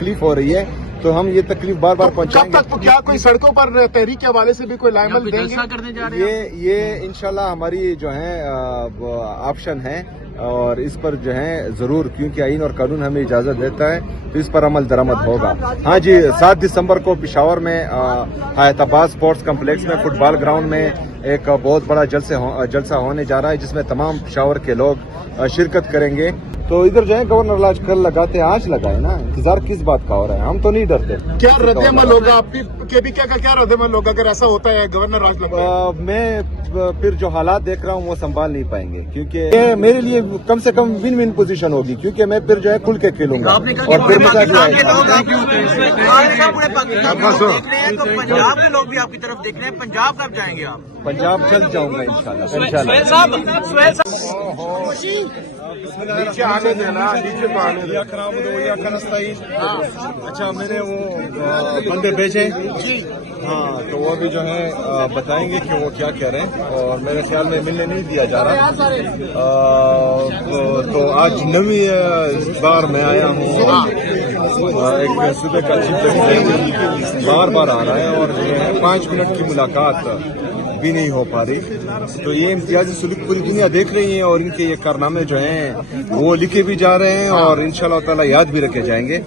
तकलीफ हो रही है, तो हम ये तकलीफ बार बार पहुंचाएंगे। कब तक क्या कोई सड़कों पर तहरीक के हवाले से भी कोई लाइमल देंगे? ये इंशाल्लाह हमारी जो है ऑप्शन है, और इस पर जो है जरूर, क्योंकि आईन और कानून हमें इजाजत देता है, तो इस पर अमल दरामद होगा। हाँ जी, 7 दिसंबर को पिशावर में हैदराबाद स्पोर्ट्स कम्प्लेक्स में फुटबॉल ग्राउंड में एक बहुत बड़ा जलसा होने जा रहा है, जिसमें तमाम पिशावर के लोग शिरकत करेंगे। तो इधर जो है गवर्नर लाज कल लगाते, आज लगाए ना, इंतजार किस बात का हो रहा है? हम तो नहीं डरते। क्या रद्द-ए-अमल होगा आपकी क्या रद्द-ए-अमल होगा अगर ऐसा होता है गवर्नर राज लगाए? मैं फिर जो हालात देख रहा हूँ वो संभाल नहीं पाएंगे, क्योंकि ये मेरे लिए कम से कम विन विन पोजीशन होगी, क्योंकि मैं फिर जो है खुल के खेलूंगा और फिर मजा भी आएगा। तो पंजाब के लोग भी आपकी तरफ देख रहे हैं, पंजाब कब जाएंगे आप? पंजाब जल्द जाऊंगा इंशाल्लाह। नीचे आने देना, नीचे तो आने देना। खराब हो या कनस्ताई। अच्छा, मैंने वो बंदे भेजे, हाँ, तो वो भी जो है बताएंगे कि वो क्या कह रहे हैं, और मेरे ख्याल में मिलने नहीं दिया जा रहा। तो आज नवी बार मैं आया हूँ, एक सुबह का चित्र बार बार आ रहा है, और जो है 5 मिनट की मुलाकात भी नहीं हो पा रही। तो ये इम्तियाजी सुलूक पूरी दुनिया देख रही है, और इनके ये कारनामे जो हैं वो लिखे भी जा रहे हैं, और इंशाल्लाह ताला याद भी रखे जाएंगे।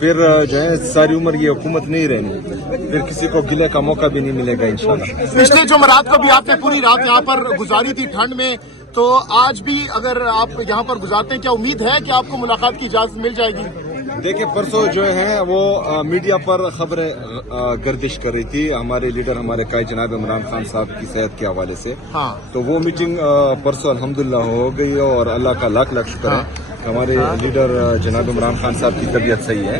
फिर जो है सारी उम्र ये हुकूमत नहीं रहनी, फिर किसी को गिले का मौका भी नहीं मिलेगा इंशाल्लाह। पिछले जुमेरात को भी आपने पूरी रात यहाँ पर गुजारी थी ठंड में, तो आज भी अगर आप यहाँ पर गुजारते हैं, क्या उम्मीद है कि आपको मुलाकात की इजाजत मिल जाएगी? देखिए, परसों जो है वो मीडिया पर खबरें गर्दिश कर रही थी, हमारे लीडर, हमारे कायद जनाब इमरान खान साहब की सेहत के हवाले से। हाँ। तो वो मीटिंग परसों अल्हम्दुलिल्लाह हो गई है, और अल्लाह का लाख लाख शुक्र है, हमारे लीडर जनाब इमरान खान साहब की तबीयत सही है।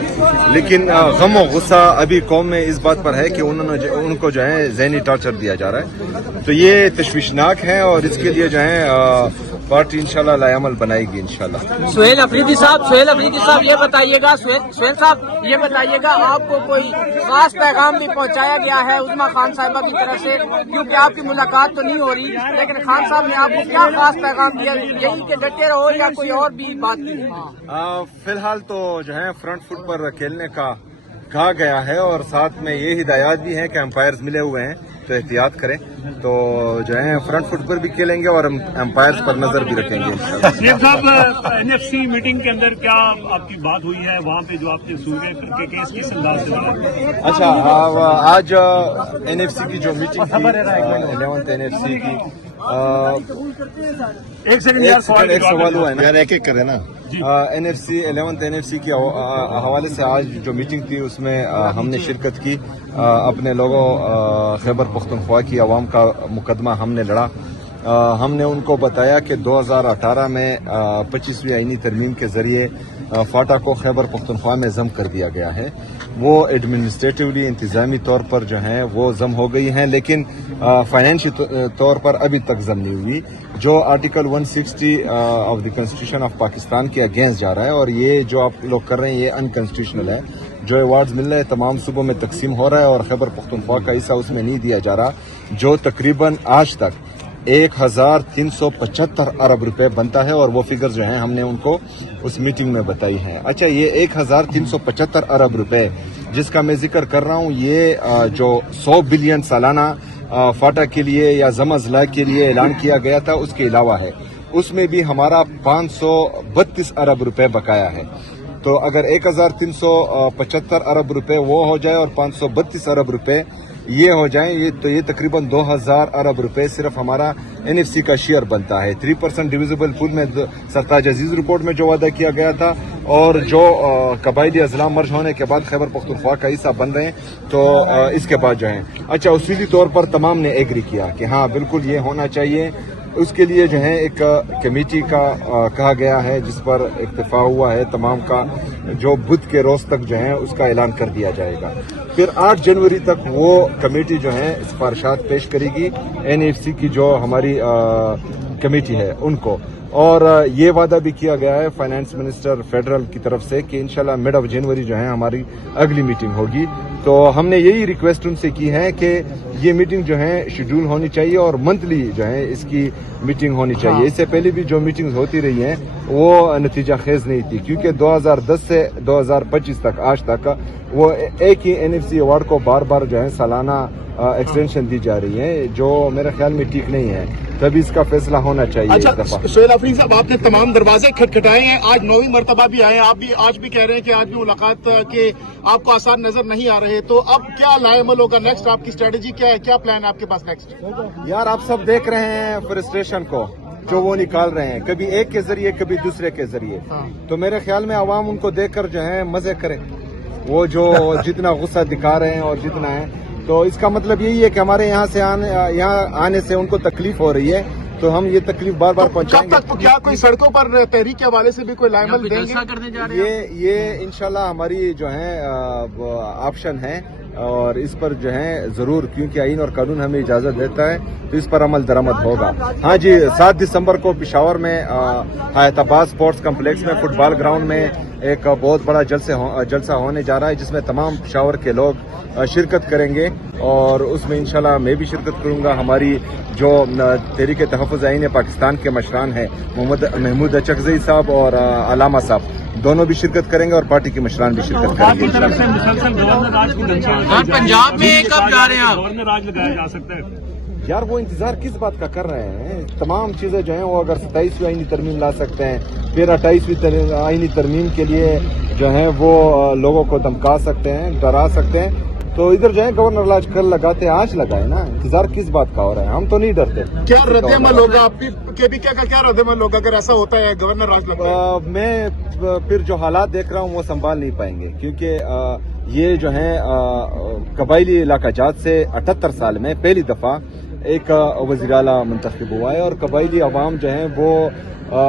लेकिन गम और गुस्सा अभी कौम में इस बात पर है कि उनको जो है ज़हनी टॉर्चर दिया जा रहा है, तो ये तशवीशनाक है, और इसके लिए जो है पार्टी इंशाल्लाह लायामल बनाएगी इंशाल्लाह। सुहेल अफरीदी साहब ये बताइएगा, सुहेल साहब ये बताइएगा, आपको कोई खास पैगाम भी पहुंचाया गया है उज़्मा खान साहिबा की तरफ से? क्योंकि आपकी मुलाकात तो नहीं हो रही, लेकिन खान साहब ने आपको क्या खास पैगाम दिया, यही कि डटे रहो या कोई और भी बात की? फिलहाल तो जो है फ्रंट फुट पर खेलने का कहा गया है, और साथ में ये हिदायत भी है कि अंपायर्स मिले हुए हैं, तो एहतियात करें। तो जो है फ्रंट फुट पर भी खेलेंगे और अंपायर्स पर नजर भी रखेंगे। सीएम साहब, एनएफसी मीटिंग के अंदर क्या आपकी बात हुई है वहाँ पे, जो आपने सूर्य के केस किस अंदाज से बना? अच्छा, आज एनएफसी की जो मीटिंग थी, 11th एनएफसी की, एक सेकंड यार, एक सवाल हुआ है ना यार, एक एक करे ना। एनएफसी 11th एनएफसी के हवाले से आज जो मीटिंग थी उसमें हमने शिरकत की। अपने लोगों खैबर पख्तूनख्वा की आवाम का मुकदमा हमने लड़ा। हमने उनको बताया कि 2018 में 25वीं आईनी तरमीम के जरिए फाटा को खैबर पख्तूनख्वा में जम कर दिया गया है। वो एडमिनिस्ट्रेटिवली, इंतजामी तौर पर जो है वो जम हो गई हैं, लेकिन फाइनेंशियल तौर पर अभी तक जम नहीं हुई, जो article 160 of the constitution of Pakistan के अगेंस्ट जा रहा है। और ये जो आप लोग कर रहे हैं ये अनकॉन्स्टिट्यूशनल है। जो अवार्ड्स मिल रहे हैं तमाम सूबों में तकसीम हो रहा है, और खैबर पख्तूनख्वा का हिस्सा उसमें नहीं दिया जा रहा, जो तकरीबन आज तक 1375 अरब रुपए बनता है, और वो फिगर जो है हमने उनको उस मीटिंग में बताई है। अच्छा, ये 1375 अरब रुपए जिसका मैं जिक्र कर रहा हूँ, ये जो 100 बिलियन सालाना फाटा के लिए या जमा-ज़ला के लिए ऐलान किया गया था, उसके अलावा है। उसमें भी हमारा 532 अरब रुपए बकाया है। तो अगर 1375 अरब रुपए वो हो जाए और 532 अरब रुपए ये हो जाए, ये तकरीबन 2000 अरब रुपए सिर्फ हमारा एनएफसी का शेयर बनता है। 3% डिविजिबल पूल में सरताज अजीज रिपोर्ट में जो वादा किया गया था, और जो कबायली अजला मर्ज होने के बाद खैबर पख्तूनख्वा का हिस्सा बन रहे हैं, तो इसके बाद जो है, अच्छा, उसीली तौर पर तमाम ने एग्री किया कि हाँ बिल्कुल ये होना चाहिए। उसके लिए जो है एक कमेटी का कहा गया है, जिस पर इत्तेफाक हुआ है तमाम का, जो बुध के रोज तक जो है उसका ऐलान कर दिया जाएगा। फिर 8 जनवरी तक वो कमेटी जो है सिफारिशात पेश करेगी एनएफसी की जो हमारी कमेटी है उनको। और ये वादा भी किया गया है फाइनेंस मिनिस्टर फेडरल की तरफ से कि इंशाल्लाह मिड ऑफ जनवरी जो है हमारी अगली मीटिंग होगी। تو ہم نے یہی ریکویسٹ ان سے کی ہے کہ یہ میٹنگ جو ہے شیڈول ہونی چاہیے اور منتھلی جو ہے اس کی میٹنگ ہونی چاہیے. اس سے پہلے بھی جو میٹنگز ہوتی رہی ہیں وہ نتیجہ خیز نہیں تھی, کیونکہ 2010 سے 2025 تک آج تک وہ ایک ہی NFC ایوارڈ کو بار بار جو ہے سالانہ ایکسٹینشن دی جا رہی ہے, جو میرے خیال میں ٹھیک نہیں ہے. تبھی اس کا فیصلہ ہونا چاہیے اس دفعہ. اچھا سہیل آفرین صاحب, آپ نے تمام دروازے کھٹکھٹائے ہیں, آج 9ویں مرتبہ بھی آئے ہیں, آپ بھی آج بھی کہہ رہے ہیں کہ آج بھی ملاقات کے آپ کو آسان نظر نہیں آ رہے, تو اب کیا لائے عمل ہوگا نیکسٹ, آپ کی اسٹریٹجی کیا ہے, کیا پلان ہے آپ کے پاس نیکسٹ؟ یار آپ سب دیکھ رہے ہیں فرسٹریشن کو جو وہ نکال رہے ہیں, کبھی ایک کے ذریعے کبھی دوسرے کے ذریعے. تو میرے خیال میں عوام ان کو دیکھ کر جو ہے مزے کرے, وہ جو جتنا غصہ دکھا رہے ہیں اور جتنا ہے, تو اس کا مطلب یہی ہے کہ ہمارے یہاں آنے سے ان کو تکلیف ہو رہی ہے, تو ہم یہ تکلیف بار بار پہنچائیں گے. تو کیا کوئی سڑکوں پر تحریک کے حوالے سے بھی کوئی لائے عمل دیں گے؟ یہ انشاءاللہ ہماری جو ہے آپشن ہے, اور اس پر جو ہے ضرور, کیونکہ آئین اور قانون ہمیں اجازت دیتا ہے, تو اس پر عمل درآمد ہوگا. ہاں جی, 7 دسمبر کو پشاور میں حیات آباد اسپورٹس کمپلیکس میں فٹ بال گراؤنڈ میں ایک بہت بڑا جلسہ ہونے جا رہا ہے, جس میں تمام پشاور کے لوگ شرکت کریں گے, اور اس میں انشاءاللہ میں بھی شرکت کروں گا. ہماری جو تحریک تحفظ آئین پاکستان کے مشران ہیں محمود اچکزئی صاحب اور علامہ صاحب, دونوں بھی شرکت کریں گے, اور پارٹی کے مشران بھی شرکت کریں گے. پنجاب میں کب جا رہے ہیں آپ؟ گورنر راج لگایا جا سکتا ہے یار وہ انتظار کس بات کا کر رہے ہیں؟ تمام چیزیں جو ہیں وہ اگر 27ویں آئینی ترمیم لا سکتے ہیں, پھر 28ویں آئینی ترمیم کے لیے جو ہیں وہ لوگوں کو دھمکا سکتے ہیں, ڈرا سکتے ہیں, تو ادھر جو ہے گورنر راج کل لگاتے, آج لگائے نا. انتظار کس بات کا ہو رہا ہے؟ ہم تو نہیں ڈرتے. کیا رد عمل ہوگا آپ کی کیا رد عمل ہوگا اگر ایسا ہوتا ہے گورنر راج لگتا ہے؟ میں پھر جو حالات دیکھ رہا ہوں وہ سنبھال نہیں پائیں گے, کیونکہ یہ جو ہے قبائلی علاقہ جات سے 78 سال میں پہلی دفعہ ایک وزیر اعلیٰ منتخب ہوا ہے, اور قبائلی عوام جو ہیں وہ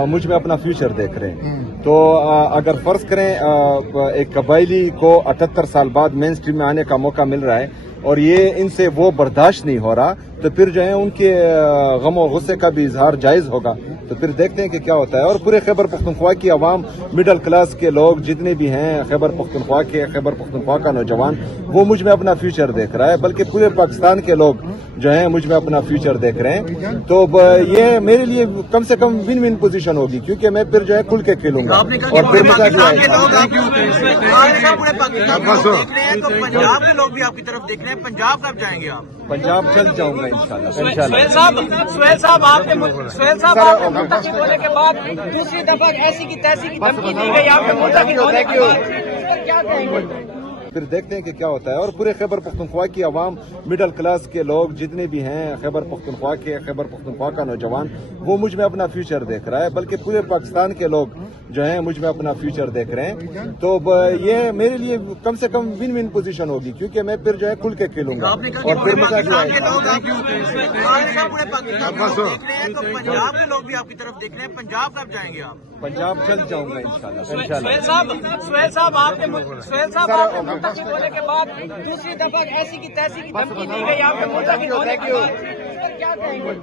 مجھ میں اپنا فیوچر دیکھ رہے ہیں. تو اگر فرض کریں ایک قبائلی کو 78 سال بعد مین اسٹریم میں آنے کا موقع مل رہا ہے, اور یہ ان سے وہ برداشت نہیں ہو رہا, تو پھر جو ہے ان کے غم و غصے کا بھی اظہار جائز ہوگا. تو پھر دیکھتے ہیں کہ کیا ہوتا ہے. اور پورے خیبر پختونخوا کی عوام, مڈل کلاس کے لوگ جتنے بھی ہیں خیبر پختونخوا کا نوجوان, وہ مجھ میں اپنا فیوچر دیکھ رہا ہے, بلکہ پورے پاکستان کے لوگ جو ہیں مجھ میں اپنا فیوچر دیکھ رہے ہیں. تو یہ میرے لیے کم سے کم ون ون پوزیشن ہوگی, کیونکہ میں پھر جو ہے کھل کے کھیلوں گا, اور پھر مزہ بھی آئے گا. پنجاب کے لوگ بھی آپ کی طرف دیکھ رہے ہیں, پنجاب کب جائیں گے آپ؟ پنجاب جلد جاؤں گا انشاءاللہ. سہیل صاحب آپ کے منتخب ہونے کے بعد دوسری دفعہ ایسی کی تیسی کی دھمکی دی گئی, آپ کے منتخب ہونے کے بعد کیا کہیں گے؟ پھر دیکھتے ہیں کہ کیا ہوتا ہے. اور پورے خیبر پختونخوا کی عوام, مڈل کلاس کے لوگ جتنے بھی ہیں خیبر پختونخوا کا نوجوان, وہ مجھ میں اپنا فیوچر دیکھ رہا ہے, بلکہ پورے پاکستان کے لوگ جو ہیں مجھ میں اپنا فیوچر دیکھ رہے ہیں. تو یہ میرے لیے کم سے کم ون ون پوزیشن ہوگی, کیونکہ میں پھر جو ہے کھل کے کھیلوں گا, اور پھر مزہ بھی آئے گا. پنجاب کے لوگ بھی آپ کی طرف دیکھ رہے ہیں, پنجاب کب جائیں گے آپ؟ پنجاب جلد جاؤں گا انشاءاللہ. سہیل صاحب آپ کے منتخب ہونے کے بعد دوسری دفعہ ایسی کی تیسی کی دھمکی دی گئی, آپ کے منتخب ہونے کے بعد کیا کہیں گے؟